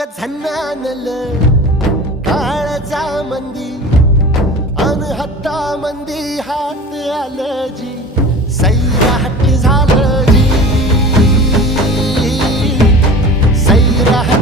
ग झन्नानल काळजा मंदी अन हत्ता मंदी हात आलं जी सैराट झालं जी सैराट